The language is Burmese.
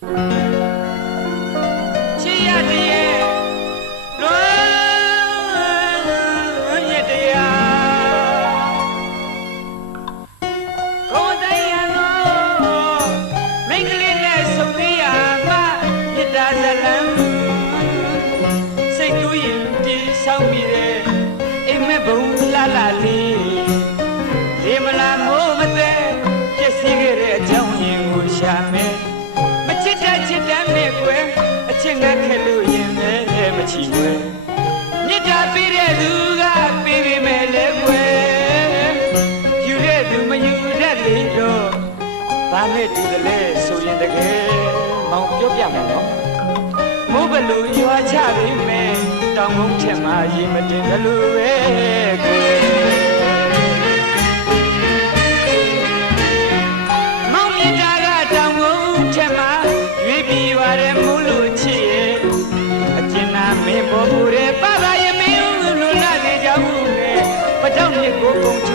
ချစ်ရတည်းလွန်ရတရားကိုယ်တိုင်ရတော့မိန်းကလေးနဲ့ဆုံသေးရမှာမြတ်တာဇလံစိတ်ကူးရင်တီးဆောင်မိတဲ့အိမ်မက်ဘုံလာလာလေးလေမလာမိုးမတဲ့ပြည့်စည်ခဲ့တဲ့အကြောင်းရင်းကိုရှာမယ်မချစ်တဲ့ချစ်တဲ့နဲ့ကွယ်အချစ်ငတ်ခဲ့လို့ရင်လည်းမချီွယ်မြတ်တာပေးတဲ့သူကပေးပေမဲ့လည်းကွယ်ယူတဲ့သူမယူတတ်လေတော့ဘာနဲ့တူတယ်လဲဆိုရင်တကယ်မောင်ပြောပြမယ်နော်မိုးဘလူရွာချပြီးမယ်တောင်ကုန်းချက်မှာရေမတင်ဘလူပဲကွယ်မောင်မြတ်တာကတောင်ကုန်းချက်မှာရွေးပြီးရွာတဲ့မိုးလို့ချစ်ရဲ့အကျဉ်းနာမင်းပေါ်ပူတဲ့ပါပါရဲ့မင်းလူလာလေကြောင်းနဲ့ပကြောက်မြစ်ကိုကုန်